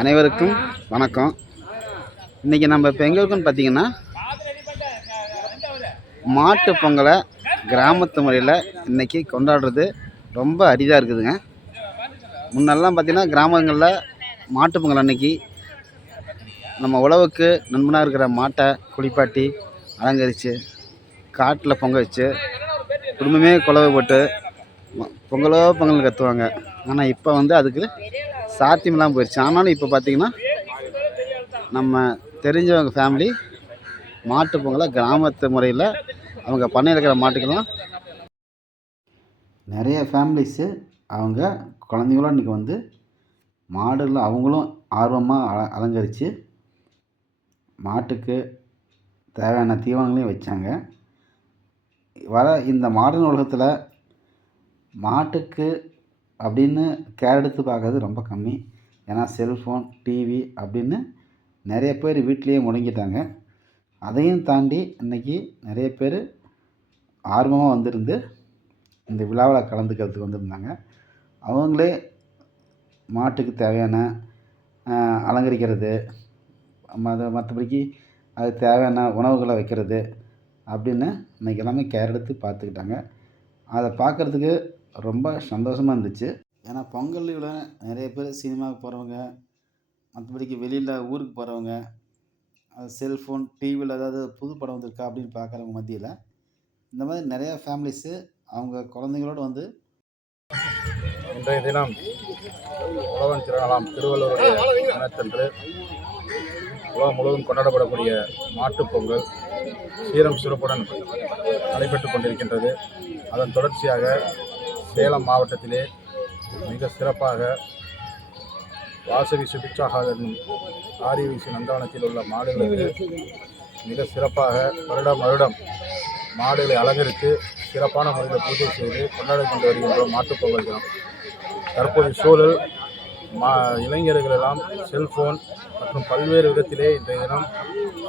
அனைவருக்கும் வணக்கம். இன்றைக்கி நம்ம இப்போ எங்கே பார்த்தீங்கன்னா மாட்டு பொங்கலை கிராமத்து முறையில் இன்றைக்கி கொண்டாடுறது ரொம்ப அரிதாக இருக்குதுங்க. முன்னெல்லாம் பார்த்திங்கன்னா கிராமங்களில் மாட்டு பொங்கல் அன்னைக்கு நம்ம உழவுக்கு நண்பனாக இருக்கிற மாட்டை குளிப்பாட்டி அலங்கரித்து காட்டில் பொங்க வச்சு குடும்பமே குலவை போட்டு பொங்கலோ பொங்கல் கத்துவாங்க. ஆனால் இப்போ வந்து அதுக்கு சாத்தியமெல்லாம் போயிடுச்சு ஆனாலும் இப்போ பார்த்திங்கன்னா நம்ம தெரிஞ்சவங்க ஃபேமிலி மாட்டு பொங்கலை கிராமத்து முறையில் அவங்க பண்ணையில் இருக்கிற மாட்டுக்கெல்லாம் நிறைய ஃபேமிலிஸு அவங்க குழந்தைங்களும் இன்றைக்கி வந்து மாடுல அவங்களும் ஆர்வமாக அல அலங்கரித்து மாட்டுக்கு தேவையான தீவனங்களையும் வச்சாங்க. வர இந்த மாடர்ன் உலகத்தில் மாட்டுக்கு அப்படின்னு கேர் எடுத்து பார்க்கறது ரொம்ப கம்மி. ஏன்னா செல்ஃபோன் டிவி அப்படின்னு நிறைய பேர் வீட்லேயே முடங்கிட்டாங்க. அதையும் தாண்டி இன்றைக்கி நிறைய பேர் ஆர்வமாக வந்திருந்து இந்த விழாவில் கலந்துக்கிறதுக்கு வந்திருந்தாங்க. அவங்களே மாட்டுக்கு தேவையான அலங்கரிக்கிறது மத மற்றபடிக்கு அது தேவையான உணவுகளை வைக்கிறது அப்படின்னு இன்றைக்கி எல்லாமே கேர் எடுத்து பார்த்துக்கிட்டாங்க. அதை பார்க்குறதுக்கு ரொம்ப சந்தோஷமாக இருந்துச்சு. ஏன்னா பொங்கல் லீவில் நிறைய பேர் சினிமாவுக்கு போகிறவங்க மற்றபடிக்கு வெளியில் ஊருக்கு போகிறவங்க செல்ஃபோன் டிவியில் ஏதாவது புது படம் வந்திருக்கா அப்படின்னு பார்க்குறவங்க மத்தியில் இந்த மாதிரி நிறையா ஃபேமிலிஸு அவங்க குழந்தைங்களோட வந்து இன்றைய தினம் உழவன் திருநாளாம் திருவள்ளுவருடைய தினத்தன்று உலகம் முழுவதும் கொண்டாடப்படக்கூடிய மாட்டுப் பொங்கல் சீரம் சிறப்புடன் நடைபெற்றுக் கொண்டிருக்கின்றது. அதன் தொடர்ச்சியாக சேலம் மாவட்டத்திலே மிக சிறப்பாக வாசவி சுபிச்சாகாதன் என்னும் நந்தவனத்தில் உள்ள மாடுகளுக்கு மிக சிறப்பாக வருடம் வருடம் மாடுகளை அலங்கரித்து சிறப்பான முறையில் பூஜை செய்து கொண்டாடி கொண்டு வருகின்ற மாட்டுப்பொங்கல் தினம். தற்போதைய சூழல் மா இளைஞர்களெல்லாம் செல்ஃபோன் மற்றும் பல்வேறு விதத்திலே இன்றைய தினம்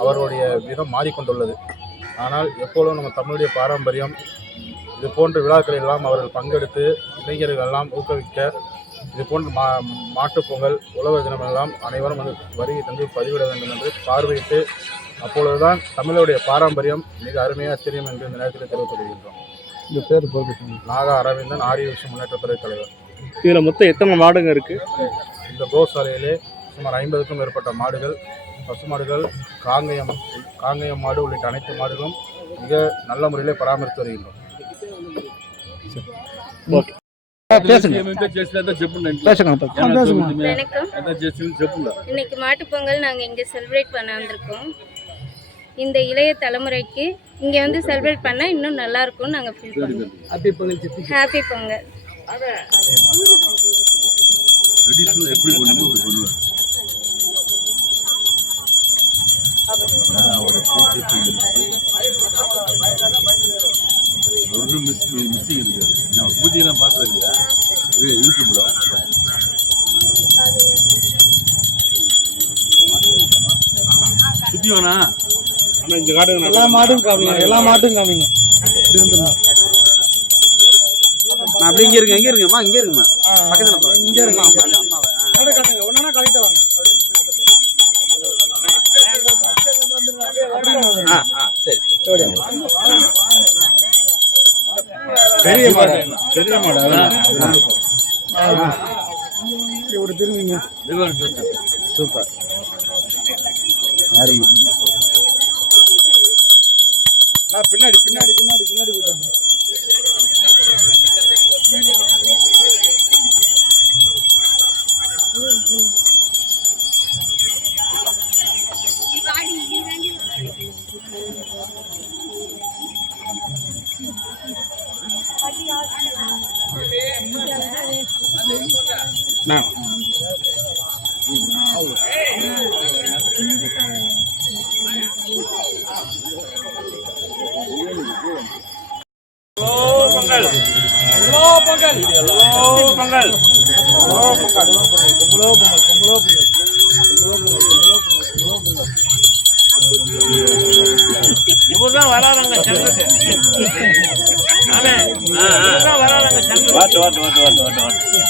அவர்களுடைய விதம் மாறிக்கொண்டுள்ளது. ஆனால் எப்பொழுதும் நம்ம தமிழுடைய பாரம்பரியம் இது போன்ற விழாக்களில் எல்லாம் அவர்கள் பங்கெடுத்து இளைஞர்கள் எல்லாம் ஊக்குவிக்க இது போன்ற மா மாட்டுப் பொங்கல் உழவர் தினமெல்லாம் அனைவரும் வந்து வருகை தந்து பதிவிட வேண்டும் என்று பார்வையிட்டு அப்பொழுதுதான் தமிழுடைய பாரம்பரியம் மிக அருமையாக தெரியும் என்று இந்த நேரத்தில் தெரிவித்துக் கொள்கின்றோம் இந்த பேர் நாகா அரவிந்தன் ஆரிய விஷயம் முன்னேற்ற துறை தலைவர். இதில் மொத்தம் எத்தனை மாடுங்க இருக்கு? இந்த கோசாலையிலே சுமார் ஐம்பதுக்கும் மேற்பட்ட மாடுகள் பசுமாடுகள் காங்கயம் காங்கயம் மாடு உள்ளிட்ட அனைத்து மாடுகளும் மிக நல்ல முறையிலே பராமரித்து வருகின்றோம். பேசுங்க. வணக்கம். இன்னைக்கு மாட்டுப் பொங்கல் நாங்கள் இங்கே செலிப்ரேட் பண்ண வந்திருக்கோம். இந்த இளைய தலைமுறைக்கு இங்கே வந்து செலிப்ரேட் பண்ணால் இன்னும் நல்லா இருக்கும்னு நாங்கள் ஃபீல் பண்ணுவோம் ஹாப்பி பொங்கல் ஒரு மிஸ் மிஸ்ஸிங் இருக்கு. நான் பூஜையெல்லாம் பார்த்துருக்கல இது யூடியூப்ல சுத்தி வேணா ஆனால் இந்த காட்டுங்க எல்லா மாடும் காமிங்க எல்லா மாட்டும் காமிங்க. இப்படி நான் அப்படி இங்கே இருங்க இங்கே இருங்கம்மா இங்கே இருங்கம்மா. பக்கத்தில் இங்கே இருங்க. அம்மாவை. கடை காட்டுங்க ஒன்றா வாங்க. ஆ ஆ சரி. பெரிய மாடு. பெரிய மாடு. இப்படி திரும்பிங்க. சூப்பர். அருமை பின்னாடி பின்னாடி பின்னாடி பின்னாடி போயிட்டாங்க Nah. Now. Hello, Pangal. Hello, Pangal. Hello, Pangal. Hello, Pangal. Hello, Pangal. வாட்டு வாட்டு வாட்டு வாட்டு வாட்டு வாட்டு